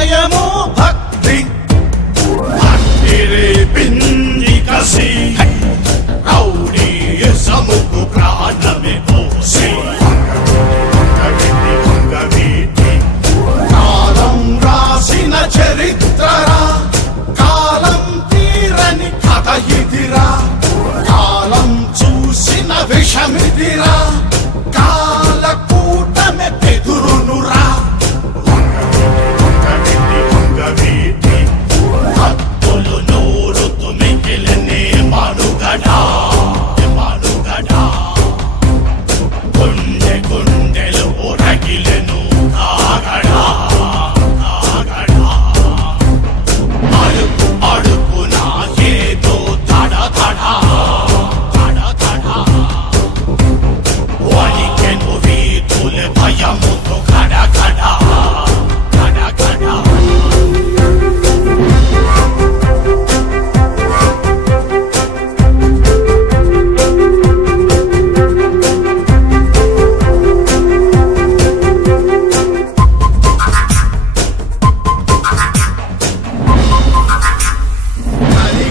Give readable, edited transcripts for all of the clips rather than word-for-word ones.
భయము భక్తి భక్తిరే పిండి కసి రౌడీ సముకు ప్రాణమే పోసి కాలం రాసిన చరిత్రరా కాలం తీరని కథ ఇదిరా కాలం చూసిన విషమిదిరా కాల కూటమి ఎదురునురా హత్తులు నూరుతు మిగిలినే మనుగడా మనుగడా గుండె గుండెలు రగిలెను కాగడా కాగడా అడుగు అడుగున ఏదో తడ తడ తడ తడ వణికెను వీధులు భయముతో కడ కడ కడ కడ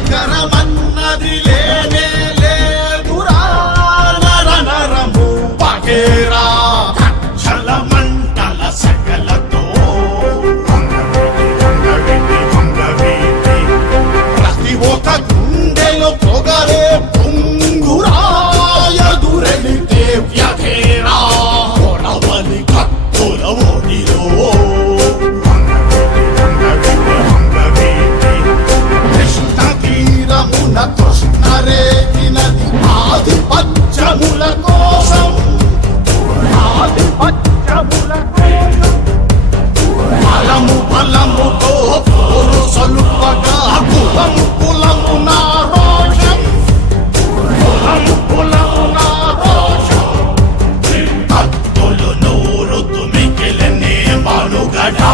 కరికరమన్నది లేనే లేదురా నర నరము పగేరా కచ్చల మంటల సకలతో ప్రతి ఒక గుండెలో పొగరే పొంగురా ఎదురెళితే వ్యధేరా కొడవలి కత్తుల ఒడిలో తీరమున కృష్ణరేగినది ఆధిపత్యముల కోసం ఆధిపత్యముల కోసం బలము బలముతో పోరు సలుపగా కులము కులము నా రోషం కులము కులము నా రోషం భక్తులు నూరుతు మిగిలినే మనుగడా